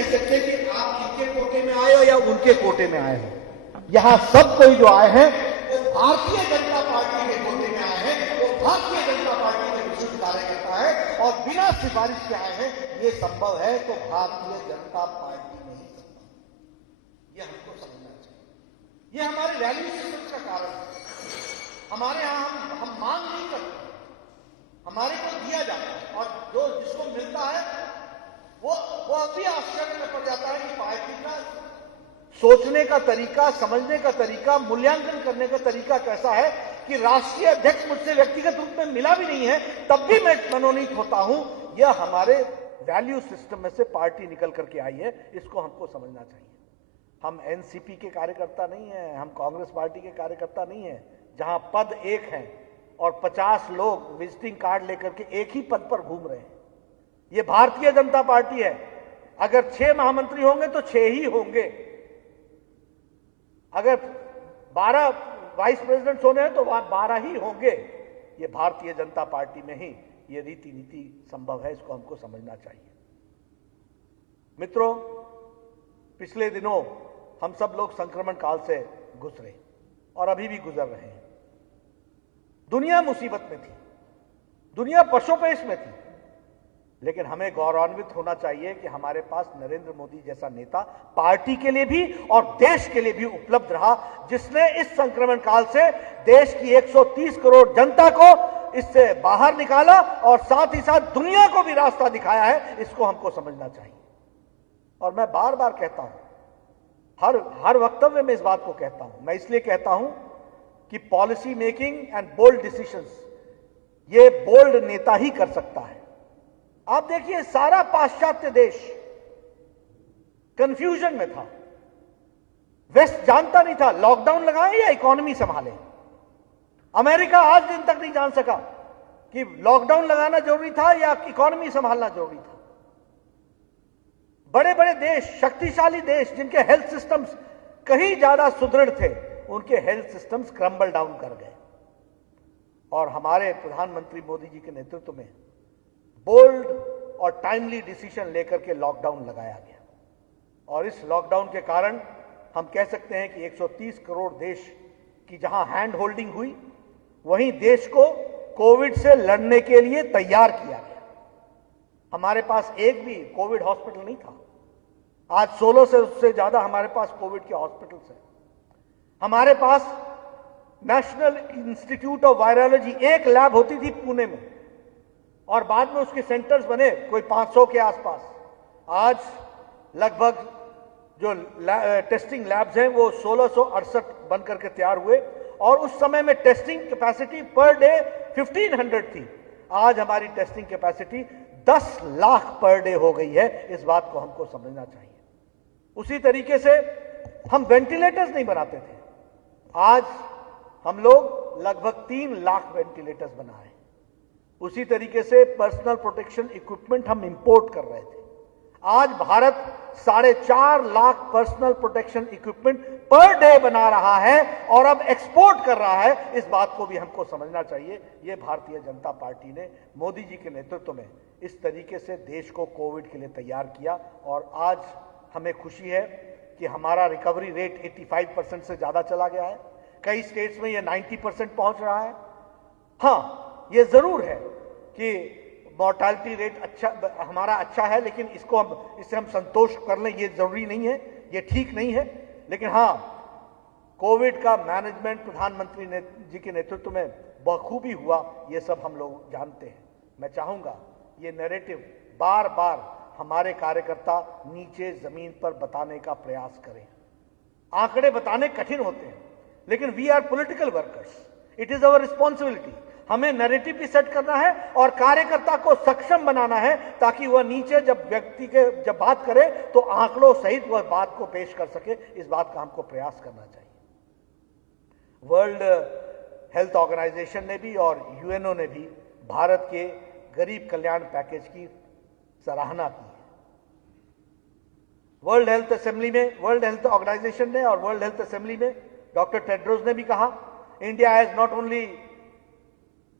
कह सकते कि आप इनके कोटे में आए हो या उनके कोटे में आए हो। यहां सब कोई जो आए हैं वो भारतीय जनता पार्टी के कोटे में आए हैं, वो भारतीय जनता पार्टी के विशिष्ट कार्यकर्ता है और बिना सिफारिश के आए हैं। ये संभव है तो भारतीय जनता पार्टी में ही संभव है। ये हमको समझना चाहिए। ये हमारे वैल्यू सिस्टम का कारण है। हमारे यहां हम मांग नहीं करते, हमारे को दिया जाता है और जो जिसको मिलता है वो अभी आश्चर्य में पड़ जाता है कि पार्टी का सोचने का तरीका, समझने का तरीका, मूल्यांकन करने का तरीका कैसा है कि राष्ट्रीय अध्यक्ष मुझसे व्यक्तिगत रूप में मिला भी नहीं है तब भी मैं मनोनीत होता हूं। यह हमारे वैल्यू सिस्टम में से पार्टी निकल करके आई है, इसको हमको समझना चाहिए। हम एनसीपी के कार्यकर्ता नहीं है, हम कांग्रेस पार्टी के कार्यकर्ता नहीं है जहां पद एक है और 50 लोग विजिटिंग कार्ड लेकर के एक ही पद पर घूम रहे हैं। ये भारतीय जनता पार्टी है। अगर 6 महामंत्री होंगे तो 6 ही होंगे, अगर 12 वाइस प्रेसिडेंट्स होने हैं तो 12 ही होंगे। ये भारतीय जनता पार्टी में ही ये रीति नीति संभव है, इसको हमको समझना चाहिए। मित्रों, पिछले दिनों हम सब लोग संक्रमण काल से गुजरे और अभी भी गुजर रहे हैं। दुनिया मुसीबत में थी, दुनिया पशोपेश में थी, लेकिन हमें गौरवान्वित होना चाहिए कि हमारे पास नरेंद्र मोदी जैसा नेता पार्टी के लिए भी और देश के लिए भी उपलब्ध रहा, जिसने इस संक्रमण काल से देश की 130 करोड़ जनता को इससे बाहर निकाला और साथ ही साथ दुनिया को भी रास्ता दिखाया है। इसको हमको समझना चाहिए। और मैं बार बार कहता हूं, हर वक्तव्य में इस बात को कहता हूं। मैं इसलिए कहता हूं कि policy making and bold decisions ये बोल्ड नेता ही कर सकता है। आप देखिए, सारा पाश्चात्य देश कंफ्यूजन में था। वेस्ट जानता नहीं था लॉकडाउन लगाए या इकोनॉमी संभाले। अमेरिका आज दिन तक नहीं जान सका कि लॉकडाउन लगाना जरूरी था या इकोनॉमी संभालना जरूरी था। बड़े बड़े देश, शक्तिशाली देश, जिनके हेल्थ सिस्टम्स कहीं ज्यादा सुदृढ़ थे, उनके हेल्थ सिस्टम्स क्रम्बल डाउन कर गए। और हमारे प्रधानमंत्री मोदी जी के नेतृत्व में बोल्ड और टाइमली डिसीजन लेकर के लॉकडाउन लगाया गया। और इस लॉकडाउन के कारण हम कह सकते हैं कि 130 करोड़ देश की जहां हैंड होल्डिंग हुई, वहीं देश को कोविड से लड़ने के लिए तैयार किया गया। हमारे पास एक भी कोविड हॉस्पिटल नहीं था। आज 16 से ज्यादा हमारे पास कोविड के हॉस्पिटल्स हैं। हमारे पास नेशनल इंस्टीट्यूट ऑफ वायरोलॉजी एक लैब होती थी पुणे में और बाद में उसके सेंटर्स बने कोई 500 के आसपास। आज लगभग जो टेस्टिंग लैब्स हैं वो 1668 बनकर के तैयार हुए और उस समय में टेस्टिंग कैपेसिटी पर डे 1500 थी। आज हमारी testing capacity 10 lakh per day हो गई है। इस बात को हमको समझना चाहिए। उसी तरीके से हम वेंटिलेटर्स नहीं बनाते थे, आज हम लोग लगभग 3 लाख वेंटिलेटर्स बना रहे हैं। उसी तरीके से पर्सनल प्रोटेक्शन इक्विपमेंट हम इंपोर्ट कर रहे थे। आज Bharat 4.5 lakh personal protection equipment per day बना रहा है और अब एक्सपोर्ट कर रहा है। इस बात को भी हमको समझना चाहिए। ये भारतीय जनता पार्टी ने मोदी जी के नेतृत्व में इस तरीके से देश को कोविड के लिए तैयार किया और आज हमें खुशी है कि हमारा रिकवरी रेट 85% से ज्यादा चला गया है। कई स्टेट्स में यह 90% पहुंच रहा है। हाँ, यह जरूर है कि मॉर्टालिटी रेट हमारा अच्छा है, लेकिन इससे हम संतोष कर लें ये जरूरी नहीं है, ये ठीक नहीं है। लेकिन हाँ, कोविड का मैनेजमेंट प्रधानमंत्री जी के नेतृत्व में बखूबी हुआ, ये सब हम लोग जानते हैं। मैं चाहूंगा ये नैरेटिव बार बार हमारे कार्यकर्ता नीचे जमीन पर बताने का प्रयास करें। आंकड़े बताने कठिन होते हैं, लेकिन we are political workers, it is our responsibility. हमें नैरेटिव भी सेट करना है और कार्यकर्ता को सक्षम बनाना है ताकि वह नीचे जब बात करे तो आंकड़ों सहित वह बात को पेश कर सके। इस बात का हमको प्रयास करना चाहिए। वर्ल्ड हेल्थ ऑर्गेनाइजेशन ने भी और यूएनओ ने भी भारत के गरीब कल्याण पैकेज की सराहना की है। वर्ल्ड हेल्थ ऑर्गेनाइजेशन ने और वर्ल्ड हेल्थ असेंबली में डॉक्टर टेड्रोस ने भी कहा, India has not only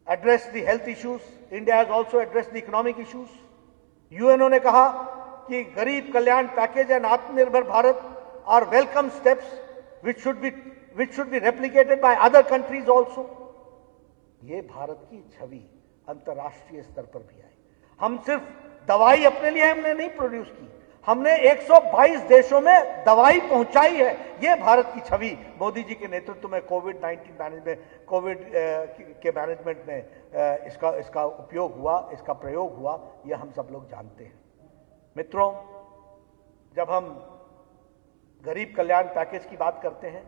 address the health issues, India has also addressed the economic issues. UNO ने कहा कि Garib Kalyan package and Atmanirbhar Bharat are welcome steps which should be replicated by other countries also. ये भारत की छवि अंतर्राष्ट्रीय स्तर पर भी आई। हम सिर्फ दवाई अपने लिए हमने नहीं प्रोड्यूस की, हमने 122 देशों में दवाई पहुंचाई है। ये भारत की छवि मोदी जी के नेतृत्व में कोविड-19 मैनेजमेंट, कोविड के मैनेजमेंट में इसका उपयोग हुआ, इसका प्रयोग हुआ, ये हम सब लोग जानते हैं। मित्रों, जब हम गरीब कल्याण पैकेज की बात करते हैं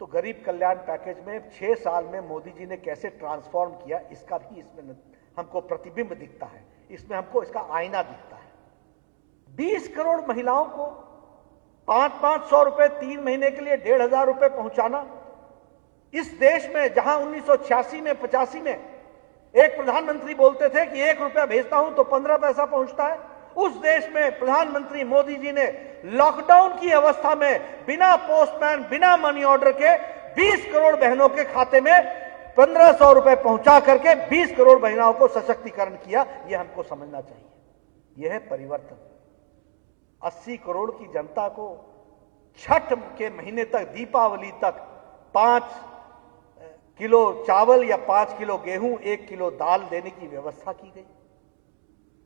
तो गरीब कल्याण पैकेज में 6 साल में मोदी जी ने कैसे ट्रांसफॉर्म किया, इसका भी इसमें हमको प्रतिबिंब दिखता है, इसमें हमको इसका आईना दिखता है। 20 करोड़ महिलाओं को 500 रुपए 3 महीने के लिए 1,500 रुपए पहुंचाना, इस देश में जहां 1986 में 85 में एक प्रधानमंत्री बोलते थे कि 1 रुपया भेजता हूं तो 15 पैसा पहुंचता है, उस देश में प्रधानमंत्री मोदी जी ने लॉकडाउन की अवस्था में बिना पोस्टमैन, बिना मनी ऑर्डर के 20 करोड़ बहनों के खाते में 1,500 रुपए पहुंचा करके 20 करोड़ महिलाओं को सशक्तिकरण किया। यह हमको समझना चाहिए। यह है परिवर्तन। 80 करोड़ की जनता को छठ के महीने तक, दीपावली तक 5 किलो चावल या 5 किलो गेहूं, 1 किलो दाल देने की व्यवस्था की गई।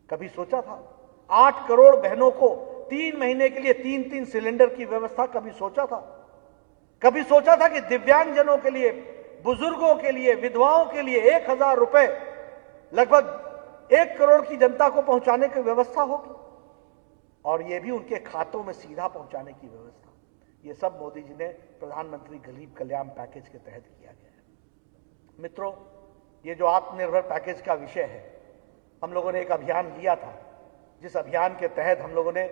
कभी सोचा था? 8 करोड़ बहनों को 3 महीने के लिए 3-3 सिलेंडर की व्यवस्था कभी सोचा था? कभी सोचा था कि दिव्यांगजनों के लिए, बुजुर्गों के लिए, विधवाओं के लिए 1,000 रुपए लगभग 1 करोड़ की जनता को पहुंचाने की व्यवस्था होगी, और यह भी उनके खातों में सीधा पहुंचाने की व्यवस्था। यह सब मोदी जी ने प्रधानमंत्री गरीब कल्याण पैकेज के तहत किया गया है। मित्रों, ये जो आत्मनिर्भर पैकेज का विषय है, हम लोगों ने एक अभियान लिया था, जिस अभियान के तहत हम लोगों ने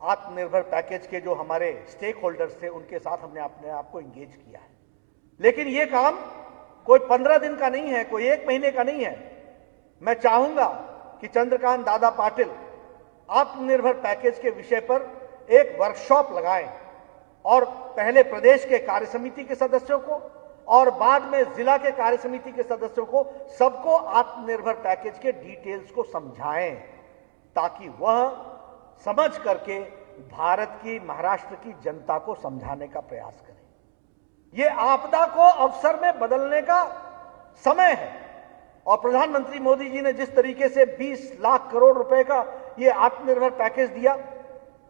आत्मनिर्भर पैकेज के जो हमारे स्टेक होल्डर्स थे उनके साथ हमने अपने आप को एंगेज किया है। लेकिन यह काम कोई 15 दिन का नहीं है, कोई 1 महीने का नहीं है। मैं चाहूंगा कि चंद्रकांत दादा पाटिल आत्मनिर्भर पैकेज के विषय पर एक वर्कशॉप लगाएं और पहले प्रदेश के कार्यसमिति के सदस्यों को और बाद में जिला के कार्यसमिति के सदस्यों को, सबको आत्मनिर्भर पैकेज के डिटेल्स को समझाएं, ताकि वह समझ करके भारत की, महाराष्ट्र की जनता को समझाने का प्रयास करें। यह आपदा को अवसर में बदलने का समय है, और प्रधानमंत्री मोदी जी ने जिस तरीके से 20 लाख करोड़ रुपए का यह आत्मनिर्भर पैकेज दिया,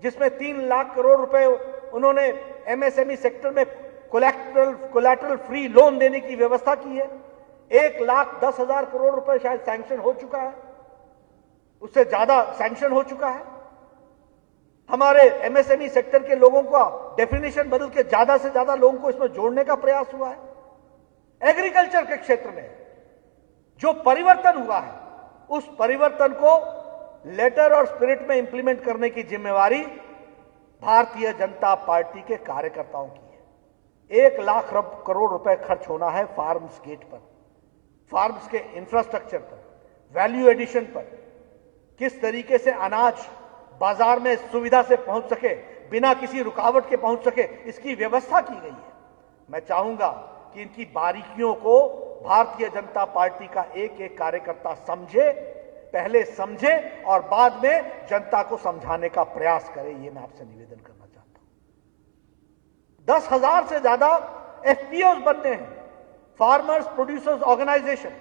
जिसमें 3 लाख करोड़ रुपए उन्होंने एमएसएमई सेक्टर में कोलैटरल फ्री लोन देने की व्यवस्था की है। 1,10,000 करोड़ रुपए शायद सैंक्शन हो चुका है, उससे ज्यादा सैंक्शन हो चुका है। हमारे एमएसएमई सेक्टर के लोगों का डेफिनेशन बदल के ज्यादा से ज्यादा लोगों को इसमें जोड़ने का प्रयास हुआ है। एग्रीकल्चर के क्षेत्र में जो परिवर्तन हुआ है, उस परिवर्तन को लेटर और स्पिरिट में इंप्लीमेंट करने की जिम्मेवारी भारतीय जनता पार्टी के कार्यकर्ताओं की है। 1 लाख करोड़ रुपए खर्च होना है फार्म्स गेट पर, फार्म्स के इंफ्रास्ट्रक्चर पर, वैल्यू एडिशन पर, किस तरीके से अनाज बाजार में सुविधा से पहुंच सके, बिना किसी रुकावट के पहुंच सके, इसकी व्यवस्था की गई है। मैं चाहूंगा कि इनकी बारीकियों को भारतीय जनता पार्टी का एक एक कार्यकर्ता समझे, पहले समझे और बाद में जनता को समझाने का प्रयास करे। ये मैं आपसे निवेदन करना चाहता हूं। 10,000 से ज्यादा एफपीओ बनते हैं, फार्मर्स प्रोड्यूसर्स ऑर्गेनाइजेशन।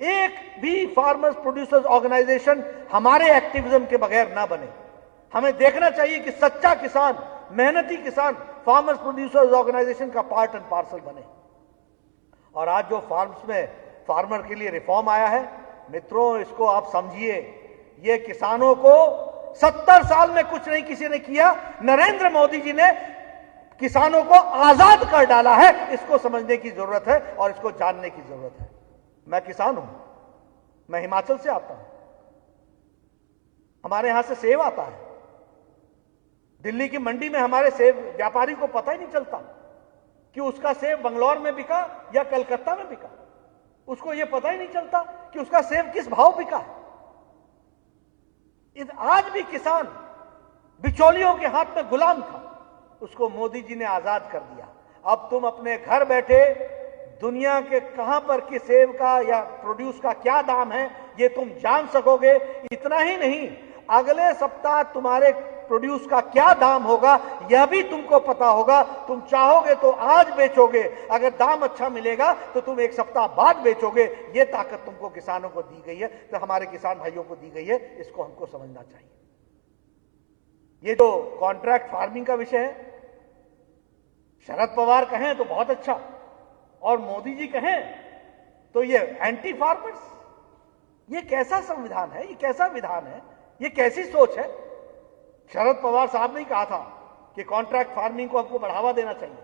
एक भी फार्मर्स प्रोड्यूसर्स ऑर्गेनाइजेशन हमारे एक्टिविज्म के बगैर ना बने। हमें देखना चाहिए कि सच्चा किसान, मेहनती किसान फार्मर्स प्रोड्यूसर्स ऑर्गेनाइजेशन का पार्ट एंड पार्सल बने। और आज जो फार्म्स में फार्मर के लिए रिफॉर्म आया है, मित्रों, इसको आप समझिए। ये किसानों को 70 साल में कुछ नहीं किसी ने किया, नरेंद्र मोदी जी ने किसानों को आजाद कर डाला है। इसको समझने की जरूरत है और इसको जानने की जरूरत है। मैं किसान हूं, मैं हिमाचल से आता हूं, हमारे यहां से सेब आता है। दिल्ली की मंडी में हमारे सेब व्यापारी को पता ही नहीं चलता कि उसका सेब बंगलौर में बिका या कलकत्ता में बिका। उसको यह पता ही नहीं चलता कि उसका सेब किस भाव बिका है। आज भी किसान बिचौलियों के हाथ में गुलाम था, उसको मोदी जी ने आजाद कर दिया। अब तुम अपने घर बैठे दुनिया के कहां पर कि सेब का या प्रोड्यूस का क्या दाम है, ये तुम जान सकोगे। इतना ही नहीं, अगले सप्ताह तुम्हारे प्रोड्यूस का क्या दाम होगा यह भी तुमको पता होगा। तुम चाहोगे तो आज बेचोगे, अगर दाम अच्छा मिलेगा तो तुम एक सप्ताह बाद बेचोगे। यह ताकत तुमको किसानों को दी गई है, तो हमारे किसान भाइयों को दी गई है, इसको हमको समझना चाहिए। ये जो कॉन्ट्रैक्ट फार्मिंग का विषय है, शरद पवार कहें तो बहुत अच्छा और मोदी जी कहें तो ये एंटी फार्मर्स। ये कैसा संविधान है, ये कैसा विधान है, ये कैसी सोच है? शरद पवार साहब ने कहा था कि कॉन्ट्रैक्ट फार्मिंग को हमको बढ़ावा देना चाहिए।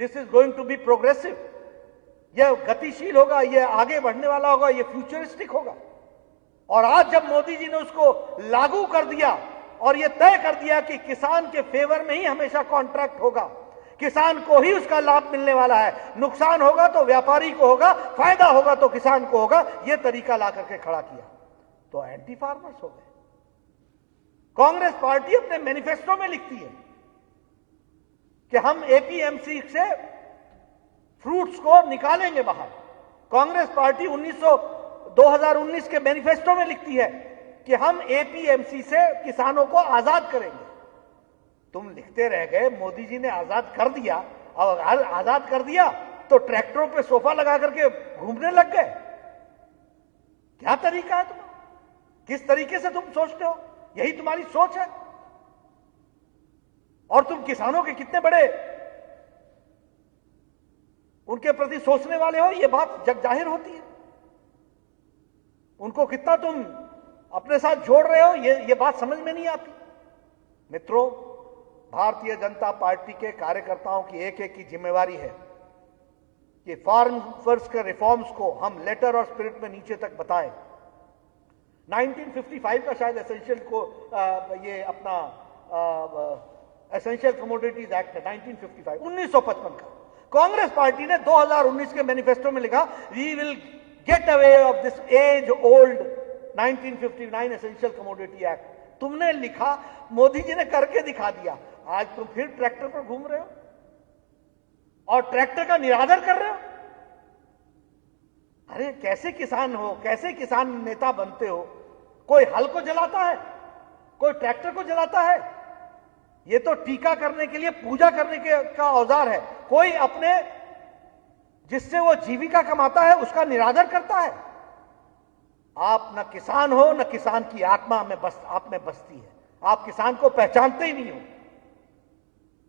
This is going to be progressive, यह गतिशील होगा, यह आगे बढ़ने वाला होगा, यह फ्यूचरिस्टिक होगा। और आज जब मोदी जी ने उसको लागू कर दिया और यह तय कर दिया कि किसान के फेवर में ही हमेशा कॉन्ट्रैक्ट होगा, किसान को ही उसका लाभ मिलने वाला है, नुकसान होगा तो व्यापारी को होगा, फायदा होगा तो किसान को होगा, यह तरीका ला करके खड़ा किया, तो एंटी फार्मर्स हो गए। कांग्रेस पार्टी अपने मैनिफेस्टो में लिखती है कि हम एपीएमसी से फ्रूट्स को निकालेंगे बाहर। कांग्रेस पार्टी 2019 के मैनिफेस्टो में लिखती है कि हम एपीएमसी से किसानों को आजाद करेंगे। तुम लिखते रह गए, मोदी जी ने आजाद कर दिया, और आजाद कर दिया तो ट्रैक्टरों पे सोफा लगा करके घूमने लग गए। क्या तरीका है तुम्हारा? किस तरीके से तुम सोचते हो? यही तुम्हारी सोच है? और तुम किसानों के कितने बड़े उनके प्रति सोचने वाले हो, यह बात जग जाहिर होती है। उनको कितना तुम अपने साथ जोड़ रहे हो, यह बात समझ में नहीं आती। मित्रों, भारतीय जनता पार्टी के कार्यकर्ताओं की एक एक की जिम्मेवारी है कि फार्मर्स के रिफॉर्म्स को हम लेटर और स्पिरिट में नीचे तक बताएं। 1955 का शायद एसेंशियल को ये अपना एसेंशियल कमोडिटीज एक्ट है 1955 का। कांग्रेस पार्टी ने 2019 के मैनिफेस्टो में लिखा, we will get away of this age old 1959 essential commodity act. तुमने लिखा, मोदी जी ने करके दिखा दिया। आज तुम फिर ट्रैक्टर पर घूम रहे हो और ट्रैक्टर का निरादर कर रहे हो। अरे कैसे किसान हो, कैसे किसान नेता बनते हो? कोई हल को जलाता है, कोई ट्रैक्टर को जलाता है। ये तो टीका करने के लिए, पूजा करने का औजार है। कोई अपने जिससे वो जीविका कमाता है उसका निरादर करता है। आप न किसान हो, न किसान की आत्मा में आप में बसती है। आप किसान को पहचानते ही नहीं हो।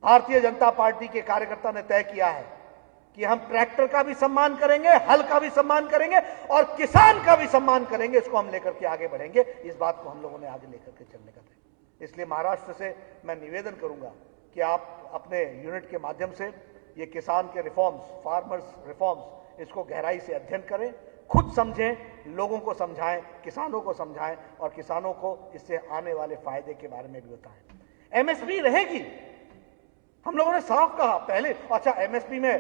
भारतीय जनता पार्टी के कार्यकर्ता ने तय किया है कि हम ट्रैक्टर का भी सम्मान करेंगे, हल का भी सम्मान करेंगे और किसान का भी सम्मान करेंगे। इसको हम लेकर के आगे बढ़ेंगे। इस बात को हम लोगों ने आगे लेकर के चलने का तय। इसलिए महाराष्ट्र से मैं निवेदन करूंगा कि आप अपने यूनिट के माध्यम से ये किसान के रिफॉर्म्स, फार्मर्स रिफॉर्म्स, इसको गहराई से अध्ययन करें, खुद समझें, लोगों को समझाएं, किसानों को समझाएं और किसानों को इससे आने वाले फायदे के बारे में भी बताएं। एमएसपी रहेगी, हम लोगों ने साफ कहा पहले। अच्छा, एमएसपी में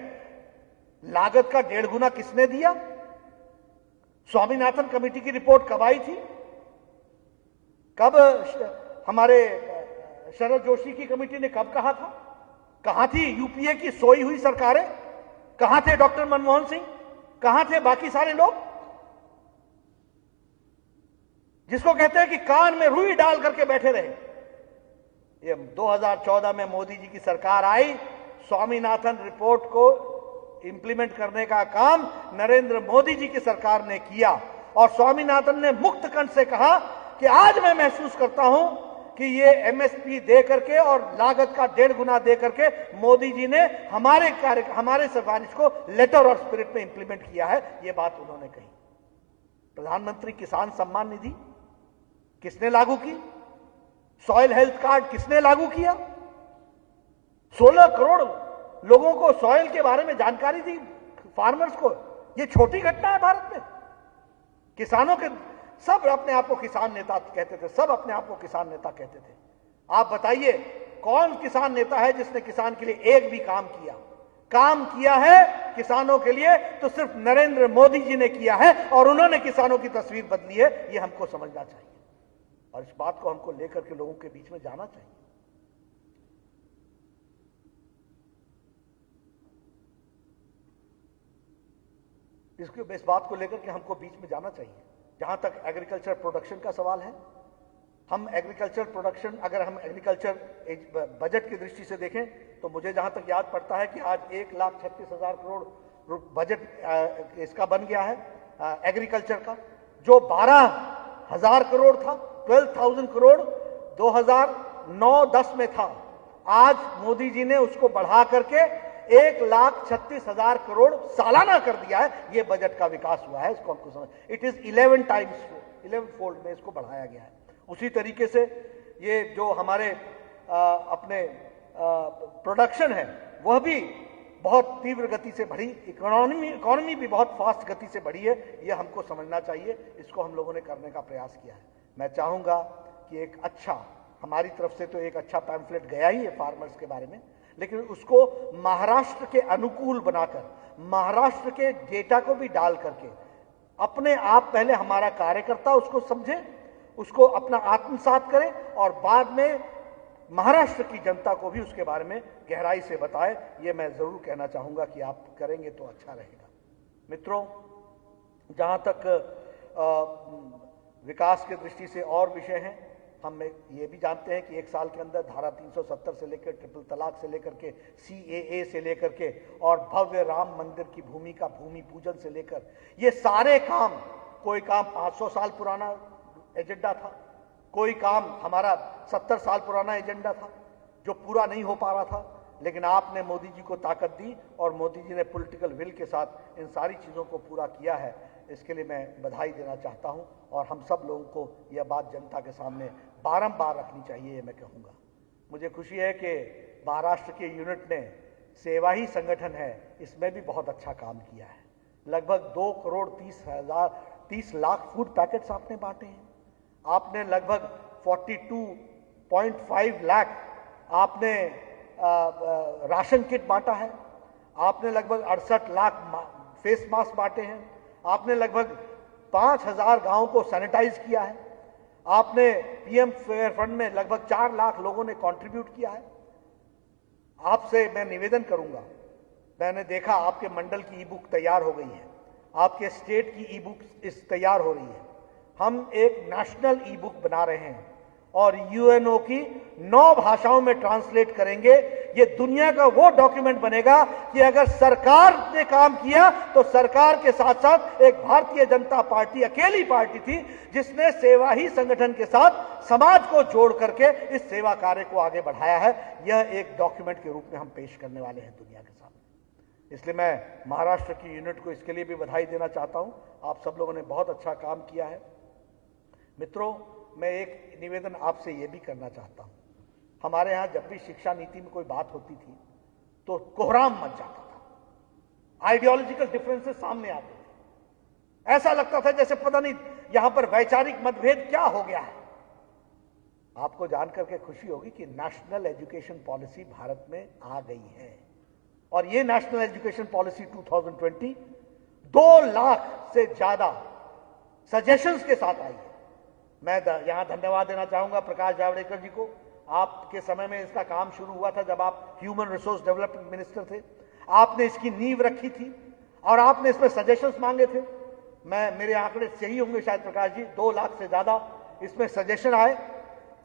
लागत का 1.5 गुना किसने दिया? स्वामीनाथन कमेटी की रिपोर्ट कब आई थी? कब हमारे शरद जोशी की कमेटी ने कब कहा था? कहां थी यूपीए की सोई हुई सरकारें? कहां थे डॉक्टर मनमोहन सिंह? कहां थे बाकी सारे लोग? जिसको कहते हैं कि कान में रुई डाल करके बैठे रहे। ये 2014 में मोदी जी की सरकार आई, स्वामीनाथन रिपोर्ट को इंप्लीमेंट करने का काम नरेंद्र मोदी जी की सरकार ने किया। और स्वामीनाथन ने मुक्त कंठ से कहा कि आज मैं महसूस करता हूं कि ये एमएसपी दे करके और लागत का 1.5 गुना दे करके मोदी जी ने हमारे सिफारिश को लेटर और स्पिरिट में इंप्लीमेंट किया है। ये बात उन्होंने कही। प्रधानमंत्री किसान सम्मान निधि किसने लागू की? सॉइल हेल्थ कार्ड किसने लागू किया? 16 करोड़ लोगों को सॉइल के बारे में जानकारी दी, फार्मर्स को। यह छोटी घटना है भारत में? किसानों के सब अपने आप को किसान नेता कहते थे, सब अपने आप को किसान नेता कहते थे। आप बताइए कौन किसान नेता है जिसने किसान के लिए एक भी काम किया? काम किया है किसानों के लिए तो सिर्फ नरेंद्र मोदी जी ने किया है और उन्होंने किसानों की तस्वीर बदली है। यह हमको समझना चाहिए और इस बात को हमको लेकर के लोगों के बीच में जाना चाहिए। इस बात को लेकर के हमको बीच में जाना चाहिए। जहां तक एग्रीकल्चर प्रोडक्शन का सवाल है, हम एग्रीकल्चर प्रोडक्शन, अगर हम एग्रीकल्चर बजट की दृष्टि से देखें तो मुझे जहां तक याद पड़ता है कि आज 1,36,000 करोड़ बजट इसका बन गया है एग्रीकल्चर का, जो 12,000 करोड़ था, 12,000 करोड़ 2009-10 में था। आज मोदी जी ने उसको बढ़ा करके 1,36,000 करोड़ सालाना कर दिया है। ये बजट का विकास हुआ है, इसको हमको समझ, इट इज 11 फोल्ड में इसको बढ़ाया गया है। उसी तरीके से ये जो हमारे अपने प्रोडक्शन है वह भी बहुत तीव्र गति से बढ़ी, इकोनॉमी भी बहुत फास्ट गति से बढ़ी है। ये हमको समझना चाहिए, इसको हम लोगों ने करने का प्रयास किया है। मैं चाहूंगा कि एक अच्छा, हमारी तरफ से तो एक अच्छा पैम्फलेट गया ही है फार्मर्स के बारे में, लेकिन उसको महाराष्ट्र के अनुकूल बनाकर, महाराष्ट्र के डेटा को भी डाल करके, अपने आप पहले हमारा कार्यकर्ता उसको समझे, उसको अपना आत्मसात करें और बाद में महाराष्ट्र की जनता को भी उसके बारे में गहराई से बताए। ये मैं जरूर कहना चाहूंगा कि आप करेंगे तो अच्छा रहेगा। मित्रों, जहां तक विकास की दृष्टि से और विषय हैं, हम ये भी जानते हैं कि एक साल के अंदर धारा 370 से लेकर ट्रिपल तलाक से लेकर के CAA से लेकर के और भव्य राम मंदिर की भूमि का भूमि पूजन से लेकर ये सारे काम, कोई काम 500 साल पुराना एजेंडा था, कोई काम हमारा 70 साल पुराना एजेंडा था जो पूरा नहीं हो पा रहा था, लेकिन आपने मोदी जी को ताकत दी और मोदी जी ने पॉलिटिकल विल के साथ इन सारी चीज़ों को पूरा किया है। इसके लिए मैं बधाई देना चाहता हूं और हम सब लोगों को यह बात जनता के सामने बारंबार रखनी चाहिए, ये मैं कहूँगा। मुझे खुशी है कि महाराष्ट्र के यूनिट ने, सेवा ही संगठन है, इसमें भी बहुत अच्छा काम किया है। लगभग 2,30 लाख फूड पैकेट्स आपने बांटे हैं। आपने लगभग 42.5 लाख आपने राशन किट बांटा है। आपने लगभग 68 लाख फेस मास्क बांटे हैं। आपने लगभग 5,000 गांवों को सैनिटाइज किया है। आपने PM फेयर फंड में लगभग 4 लाख लोगों ने कंट्रीब्यूट किया है। आपसे मैं निवेदन करूंगा, मैंने देखा आपके मंडल की ई-बुक तैयार हो गई है, आपके स्टेट की ई-बुक तैयार हो रही है। हम एक नेशनल ई-बुक बना रहे हैं और UNO की 9 भाषाओं में ट्रांसलेट करेंगे। ये दुनिया का वो डॉक्यूमेंट बनेगा कि अगर सरकार ने काम किया तो सरकार के साथ साथ एक भारतीय जनता पार्टी अकेली पार्टी थी जिसने सेवा ही संगठन के साथ समाज को जोड़ करके इस सेवा कार्य को आगे बढ़ाया है। यह एक डॉक्यूमेंट के रूप में हम पेश करने वाले हैं दुनिया के सामने। इसलिए मैं महाराष्ट्र की यूनिट को इसके लिए भी बधाई देना चाहता हूं। आप सब लोगों ने बहुत अच्छा काम किया है। मित्रों, मैं एक निवेदन आपसे यह भी करना चाहता हूं। हमारे यहां जब भी शिक्षा नीति में कोई बात होती थी तो कोहराम मच जाता था, आइडियोलॉजिकल डिफरेंसेस सामने आते थे। ऐसा लगता था जैसे पता नहीं यहां पर वैचारिक मतभेद क्या हो गया है। आपको जानकर के खुशी होगी कि नेशनल एजुकेशन पॉलिसी भारत में आ गई है और ये नेशनल एजुकेशन पॉलिसी 2020 2 लाख से ज्यादा सजेशंस के साथ आई है। मैं यहां धन्यवाद देना चाहूंगा प्रकाश जावड़ेकर जी को। आपके समय में इसका काम शुरू हुआ था जब आप ह्यूमन रिसोर्स डेवलपमेंट मिनिस्टर थे। आपने इसकी नींव रखी थी और आपने इसमें सजेशंस मांगे थे। मेरे आंकड़े सही होंगे शायद प्रकाश जी, 2 लाख से ज्यादा इसमें सजेशन आए।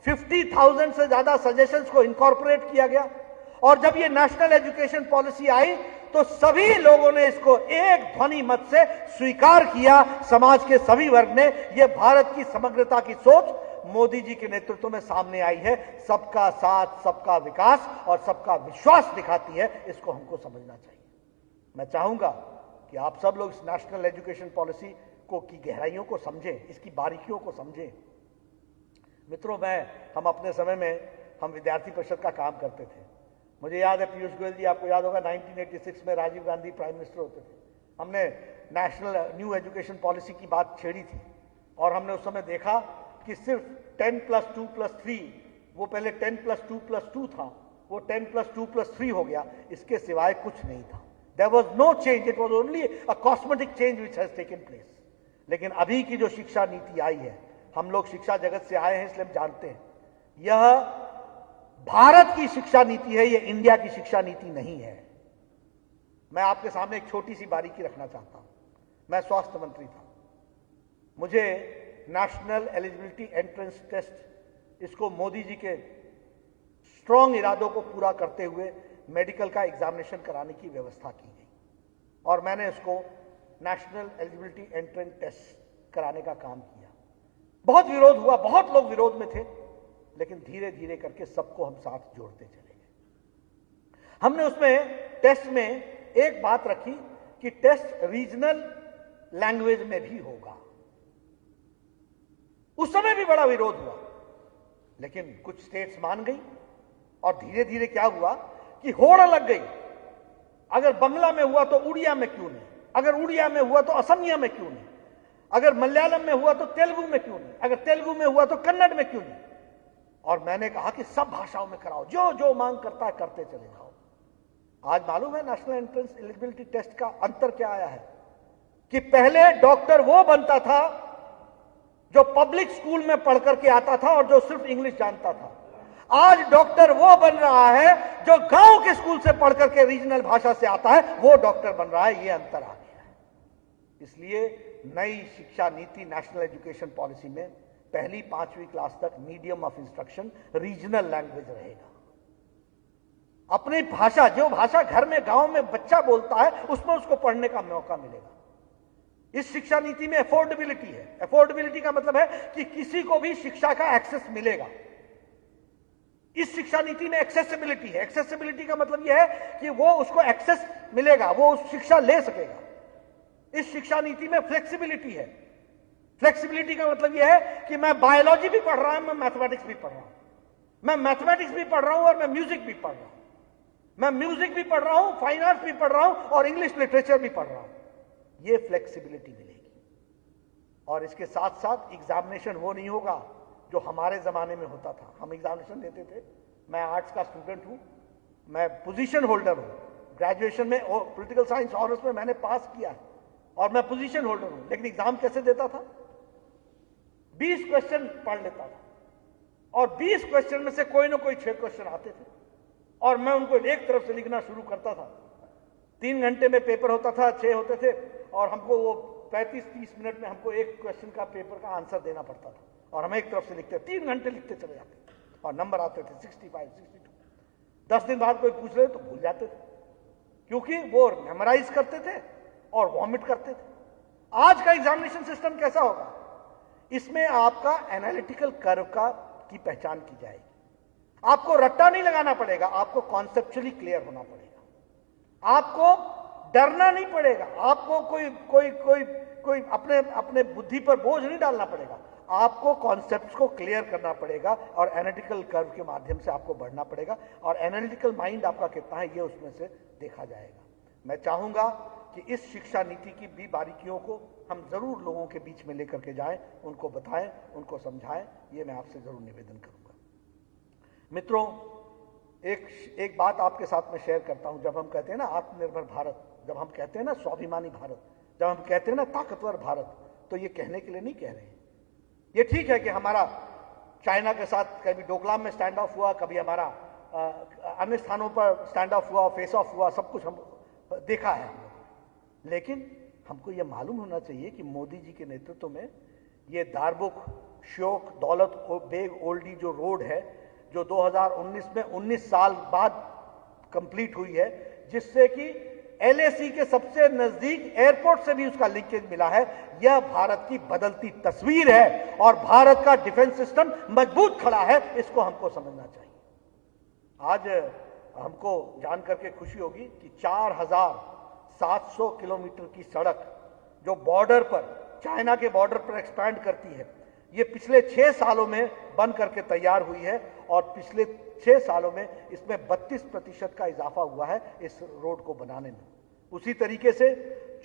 50,000 से ज्यादा सजेशंस को इनकॉर्पोरेट किया गया और जब ये नेशनल एजुकेशन पॉलिसी आई तो सभी लोगों ने इसको एक ध्वनि मत से स्वीकार किया। समाज के सभी वर्ग ने, यह भारत की समग्रता की सोच मोदी जी के नेतृत्व में सामने आई है। सबका साथ, सबका विकास और सबका विश्वास दिखाती है। इसको हमको समझना चाहिए। मैं चाहूंगा कि आप सब लोग इस नेशनल एजुकेशन पॉलिसी को की गहराइयों को समझें, इसकी बारीकियों को समझें। मित्रों, हम अपने समय में हम विद्यार्थी परिषद का काम करते थे। मुझे याद है पीयूष गोयल जी, आपको याद होगा 1986 में राजीव गांधी प्राइम मिनिस्टर होते थे। हमने नेशनल न्यू एजुकेशन पॉलिसी की बात छेड़ी थी और हमने उस समय देखा कि सिर्फ 10+2+3, वो पहले 10+2+2 था, वो 10+2+3 हो गया। इसके सिवाय कुछ नहीं था। There was no change, it was only a cosmetic change which has taken place. लेकिन अभी की जो शिक्षा नीति आई है, हम लोग शिक्षा जगत से आए हैं इसलिए हम जानते हैं, यह भारत की शिक्षा नीति है, यह इंडिया की शिक्षा नीति नहीं है। मैं आपके सामने एक छोटी सी बारीकी रखना चाहता हूं। मैं स्वास्थ्य मंत्री था, मुझे नेशनल एलिजिबिलिटी एंट्रेंस टेस्ट इसको मोदी जी के स्ट्रॉन्ग इरादों को पूरा करते हुए मेडिकल का एग्जामिनेशन कराने की व्यवस्था की गई और मैंने इसको नेशनल एलिजिबिलिटी एंट्रेंस टेस्ट कराने का काम किया। बहुत विरोध हुआ, बहुत लोग विरोध में थे, लेकिन धीरे धीरे करके सबको हम साथ जोड़ते चले गए। हमने उसमें टेस्ट में एक बात रखी कि टेस्ट रीजनल लैंग्वेज में भी होगा। उस समय भी बड़ा विरोध हुआ, लेकिन कुछ स्टेट्स मान गई और धीरे धीरे क्या हुआ कि होड़ लग गई। अगर बंगला में हुआ तो उड़िया में क्यों नहीं, अगर उड़िया में हुआ तो असमिया में क्यों नहीं, अगर मलयालम में हुआ तो तेलुगु में क्यों नहीं, अगर तेलुगु में हुआ तो कन्नड़ में क्यों नहीं। और मैंने कहा कि सब भाषाओं में कराओ, जो जो मांग करता है करते चले जाओ। आज मालूम है नेशनल एंट्रेंस एलिजिबिलिटी टेस्ट का अंतर क्या आया है कि पहले डॉक्टर वो बनता था जो पब्लिक स्कूल में पढ़ करके आता था और जो सिर्फ इंग्लिश जानता था। आज डॉक्टर वो बन रहा है जो गांव के स्कूल से पढ़ करके रीजनल भाषा से आता है, वो डॉक्टर बन रहा है। ये अंतर आ गया है। इसलिए नई शिक्षा नीति नेशनल एजुकेशन पॉलिसी में पहली 5वीं क्लास तक medium of instruction regional language रहेगा। अपनी भाषा, जो भाषा घर में गांव में बच्चा बोलता है, उसमें उसको पढ़ने का मौका मिलेगा। इस शिक्षा नीति में अफोर्डेबिलिटी है। अफोर्डेबिलिटी का मतलब है कि किसी को भी शिक्षा का एक्सेस मिलेगा। इस शिक्षा नीति में एक्सेसिबिलिटी है। एक्सेसिबिलिटी का मतलब यह है कि वो उसको एक्सेस मिलेगा, वो उस शिक्षा ले सकेगा। इस शिक्षा नीति में फ्लेक्सिबिलिटी है। फ्लेक्सिबिलिटी का मतलब यह है कि मैं बायोलॉजी भी पढ़ रहा हूं, मैं मैथमेटिक्स भी पढ़ रहा हूं, मैं मैथमेटिक्स भी पढ़ रहा हूं और मैं म्यूजिक भी पढ़ रहा हूं, मैं म्यूजिक भी पढ़ रहा हूं, फाइन आर्ट्स भी पढ़ रहा हूं और इंग्लिश लिटरेचर भी पढ़ रहा हूं। ये फ्लेक्सिबिलिटी मिलेगी। और इसके साथ साथ एग्जामिनेशन वो नहीं होगा जो हमारे जमाने में होता था। हम एग्जामिनेशन देते थे। मैं आर्ट्स का स्टूडेंट हूं, मैं पोजीशन होल्डर हूं, ग्रेजुएशन में और पॉलिटिकल साइंस ऑनर्स में मैंने पास किया है और मैं पोजीशन होल्डर हूं। लेकिन एग्जाम कैसे देता था? 20 क्वेश्चन पढ़ लेता था और 20 क्वेश्चन में से कोई ना कोई 6 क्वेश्चन आते थे और मैं उनको एक तरफ से लिखना शुरू करता था। 3 घंटे में पेपर होता था, 6 होते थे और हमको वो 35-30 मिनट में हमको एक क्वेश्चन का पेपर का आंसर देना पड़ता था और हम एक तरफ से लिखते, 3 घंटे लिखते चले जाते और नंबर आते थे 65, 62। 10 दिन बाद कोई पूछ रहे तो भूल जाते थे, क्योंकि वो मेमोराइज करते थे और वॉमिट करते थे। आज का एग्जामिनेशन सिस्टम कैसा होगा? इसमें आपका एनालिटिकल कर्व की पहचान की जाएगी। आपको रट्टा नहीं लगाना पड़ेगा, आपको कॉन्सेप्चुअली क्लियर होना पड़ेगा, आपको डरना नहीं पड़ेगा, आपको कोई अपने बुद्धि पर बोझ नहीं डालना पड़ेगा। आपको कॉन्सेप्ट्स को क्लियर करना पड़ेगा और एनालिटिकल कर्व के माध्यम से आपको बढ़ना पड़ेगा और एनालिटिकल माइंड आपका कितना है ये उसमें से देखा जाएगा। मैं चाहूंगा कि इस शिक्षा नीति की भी बारीकियों को हम जरूर लोगों के बीच में लेकर के जाएं, उनको बताएं, उनको समझाएं। ये मैं आपसे जरूर निवेदन करूंगा। मित्रों, एक बात आपके साथ में शेयर करता हूं। जब हम कहते हैं ना आत्मनिर्भर भारत, जब हम कहते हैं ना स्वाभिमानी भारत, जब हम कहते हैं ना ताकतवर भारत, तो ये कहने के लिए नहीं कह रहे हैं। ये ठीक है कि हमारा चाइना के साथ कभी डोकलाम में स्टैंड ऑफ हुआ, कभी हमारा अन्य स्थानों पर स्टैंड ऑफ हुआ, फेस ऑफ हुआ, सब कुछ हम देखा है। लेकिन हमको यह मालूम होना चाहिए कि मोदी जी के नेतृत्व में ये दारबुक श्योक दौलत बेग ओल्डी जो रोड है, जो 2019 में 19 साल बाद कंप्लीट हुई है, जिससे कि LAC के सबसे नजदीक एयरपोर्ट से भी उसका लिंकेज मिला है, यह भारत की बदलती तस्वीर है और भारत का डिफेंस सिस्टम मजबूत खड़ा है। इसको हमको समझना चाहिए। आज हमको जान करके खुशी होगी कि 4700 किलोमीटर की सड़क जो बॉर्डर पर, चाइना के बॉर्डर पर एक्सपैंड करती है, ये पिछले 6 सालों में बन करके तैयार हुई है और पिछले 6 सालों में इसमें 32% का इजाफा हुआ है इस रोड को बनाने में। उसी तरीके से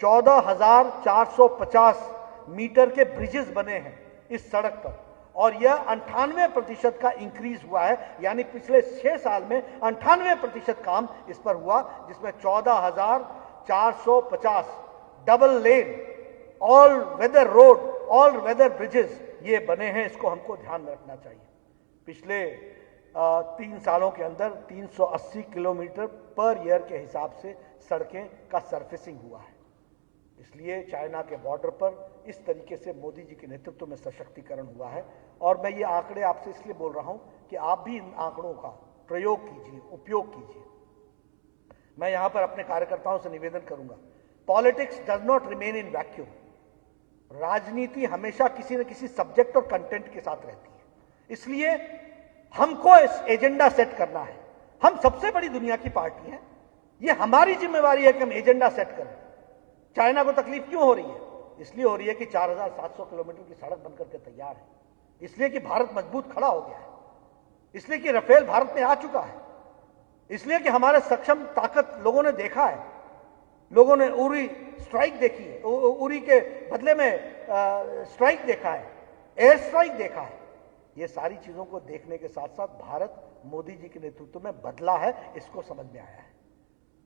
14,450 मीटर के ब्रिजेस बने हैं इस सड़क पर और यह 98% का इंक्रीज हुआ है। यानी पिछले 6 साल में 98% काम इस पर हुआ, जिसमें 14,450 double lane all weather road, all weather bridges ये बने हैं। इसको हमको ध्यान में रखना चाहिए। पिछले 3 सालों के अंदर 380 किलोमीटर पर ईयर के हिसाब से सड़कें का सरफेसिंग हुआ है। इसलिए चाइना के बॉर्डर पर इस तरीके से मोदी जी के नेतृत्व में सशक्तिकरण हुआ है। और मैं ये आंकड़े आपसे इसलिए बोल रहा हूं कि आप भी इन आंकड़ों का प्रयोग कीजिए, उपयोग कीजिए। मैं यहां पर अपने कार्यकर्ताओं से निवेदन करूंगा, politics does not remain in vacuum. राजनीति हमेशा किसी न किसी सब्जेक्ट और कंटेंट के साथ रहती है, इसलिए हमको इस एजेंडा सेट करना है। हम सबसे बड़ी दुनिया की पार्टी है, ये हमारी जिम्मेवारी है कि हम एजेंडा सेट करें। चाइना को तकलीफ क्यों हो रही है? इसलिए हो रही है कि 4700 किलोमीटर की सड़क बनकर के तैयार है, इसलिए कि भारत मजबूत खड़ा हो गया है, इसलिए कि राफेल भारत में आ चुका है, इसलिए कि हमारे सक्षम ताकत लोगों ने देखा है, लोगों ने उरी स्ट्राइक देखी है, उरी के बदले में स्ट्राइक देखा है, एयर स्ट्राइक देखा है। ये सारी चीजों को देखने के साथ साथ भारत मोदी जी के नेतृत्व में बदला है, इसको समझ में आया है।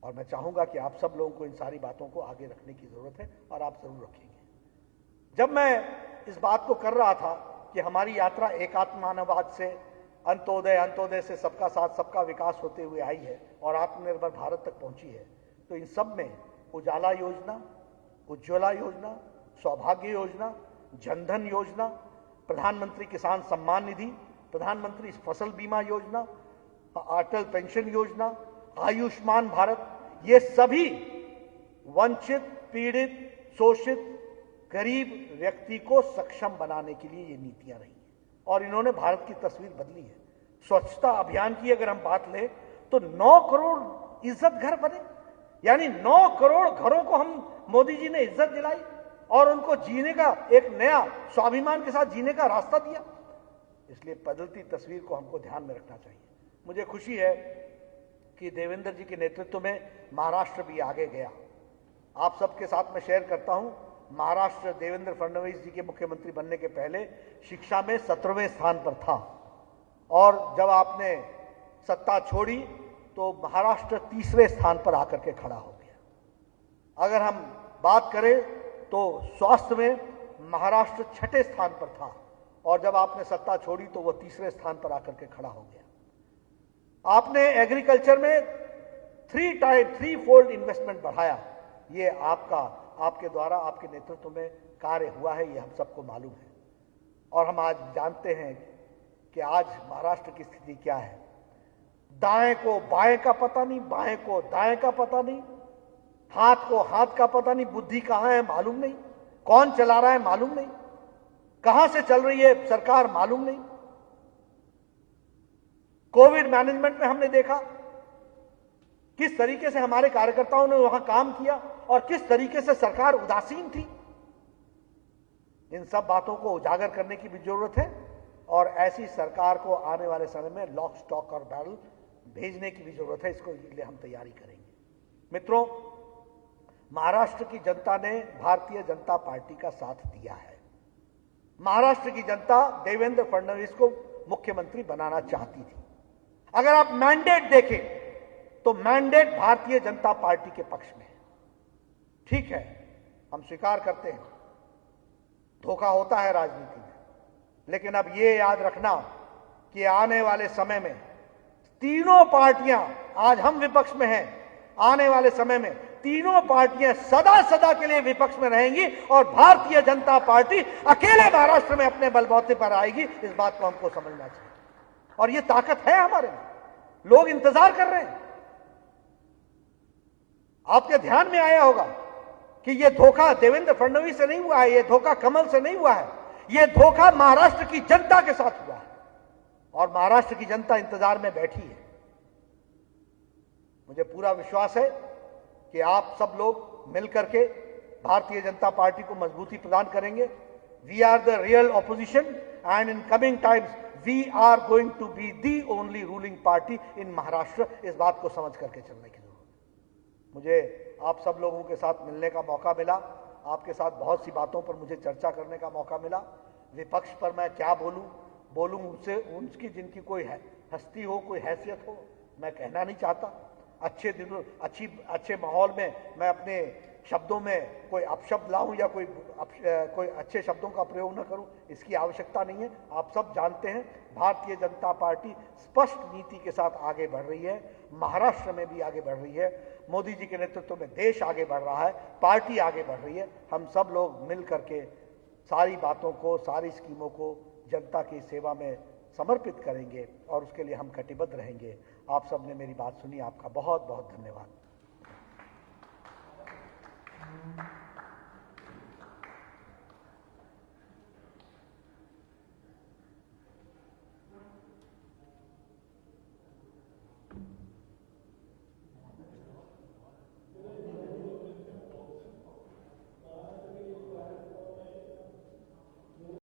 और मैं चाहूंगा कि आप सब लोगों को इन सारी बातों को आगे रखने की जरूरत है और आप जरूर रखेंगे। जब मैं इस बात को कर रहा था कि हमारी यात्रा एकात्ममानववाद से अंत्योदय से सबका साथ सबका विकास होते हुए आई है और आत्मनिर्भर भारत तक पहुंची है, तो इन सब में उजाला योजना, उज्ज्वला योजना, सौभाग्य योजना, जनधन योजना, प्रधानमंत्री किसान सम्मान निधि, प्रधानमंत्री फसल बीमा योजना, अटल पेंशन योजना, आयुष्मान भारत, ये सभी वंचित, पीड़ित, शोषित, गरीब व्यक्ति को सक्षम बनाने के लिए ये नीतियां रही हैं और इन्होंने भारत की तस्वीर बदली है। स्वच्छता अभियान की अगर हम बात लें तो 9 करोड़ इज्जत घर बने, यानी 9 करोड़ घरों को हम मोदी जी ने इज्जत दिलाई और उनको जीने का एक नया स्वाभिमान के साथ जीने का रास्ता दिया। इसलिए बदलती तस्वीर को हमको ध्यान में रखना चाहिए। मुझे खुशी है कि देवेंद्र जी के नेतृत्व में महाराष्ट्र भी आगे गया। आप सबके साथ मैं शेयर करता हूं, महाराष्ट्र देवेंद्र फडणवीस जी के मुख्यमंत्री बनने के पहले शिक्षा में 17वें स्थान पर था और जब आपने सत्ता छोड़ी तो महाराष्ट्र 3रे स्थान पर आकर के खड़ा हो गया। अगर हम बात करें तो स्वास्थ्य में महाराष्ट्र 6ठे स्थान पर था और जब आपने सत्ता छोड़ी तो वो 3रे स्थान पर आकर के खड़ा हो गया। आपने एग्रीकल्चर में 3 फोल्ड इन्वेस्टमेंट बढ़ाया। ये आपके द्वारा, आपके नेतृत्व में कार्य हुआ है, ये हम सबको मालूम है। और हम आज जानते हैं कि आज महाराष्ट्र की स्थिति क्या है। दाएं को बाएं का पता नहीं, बाएं को दाएं का पता नहीं, हाथ को हाथ का पता नहीं, बुद्धि कहां है मालूम नहीं, कौन चला रहा है मालूम नहीं, कहां से चल रही है सरकार मालूम नहीं। कोविड मैनेजमेंट में हमने देखा किस तरीके से हमारे कार्यकर्ताओं ने वहां काम किया और किस तरीके से सरकार उदासीन थी। इन सब बातों को उजागर करने की भी जरूरत है और ऐसी सरकार को आने वाले समय में लॉक, स्टॉक और बैरल भेजने की भी जरूरत है। इसको लिए हम तैयारी करेंगे। मित्रों, महाराष्ट्र की जनता ने भारतीय जनता पार्टी का साथ दिया है। महाराष्ट्र की जनता देवेंद्र फडणवीस को मुख्यमंत्री बनाना चाहती थी। अगर आप मैंडेट देखें तो मैंडेट भारतीय जनता पार्टी के पक्ष में है। ठीक है, हम स्वीकार करते हैं धोखा होता है राजनीति में, लेकिन अब ये याद रखना कि आने वाले समय में तीनों पार्टियां, आज हम विपक्ष में हैं, आने वाले समय में तीनों पार्टियां सदा सदा के लिए विपक्ष में रहेंगी और भारतीय जनता पार्टी अकेले महाराष्ट्र में अपने बलबूते पर आएगी। इस बात को हमको समझना चाहिए और ये ताकत है हमारे में। लोग इंतजार कर रहे हैं। आपके ध्यान में आया होगा कि यह धोखा देवेंद्र फडणवीस से नहीं हुआ है, यह धोखा कमल से नहीं हुआ है, यह धोखा महाराष्ट्र की जनता के साथ हुआ है और महाराष्ट्र की जनता इंतजार में बैठी है। मुझे पूरा विश्वास है कि आप सब लोग मिलकर के भारतीय जनता पार्टी को मजबूती प्रदान करेंगे। We are the real opposition and in coming times we are going to be the only ruling party in Maharashtra. इस बात को समझ करके चलने की जरूरत है। मुझे आप सब लोगों के साथ मिलने का मौका मिला, आपके साथ बहुत सी बातों पर मुझे चर्चा करने का मौका मिला। विपक्ष पर मैं क्या बोलूं उनसे, उनकी जिनकी कोई हस्ती हो, कोई हैसियत हो, मैं कहना नहीं चाहता। अच्छे माहौल में मैं अपने शब्दों में कोई अपशब्द लाऊं या कोई अच्छे शब्दों का प्रयोग न करूं, इसकी आवश्यकता नहीं है। आप सब जानते हैं भारतीय जनता पार्टी स्पष्ट नीति के साथ आगे बढ़ रही है, महाराष्ट्र में भी आगे बढ़ रही है। मोदी जी के नेतृत्व में देश आगे बढ़ रहा है, पार्टी आगे बढ़ रही है। हम सब लोग मिल करके सारी बातों को, सारी स्कीमों को जनता की सेवा में समर्पित करेंगे और उसके लिए हम कटिबद्ध रहेंगे। आप सब ने मेरी बात सुनी, आपका बहुत बहुत धन्यवाद।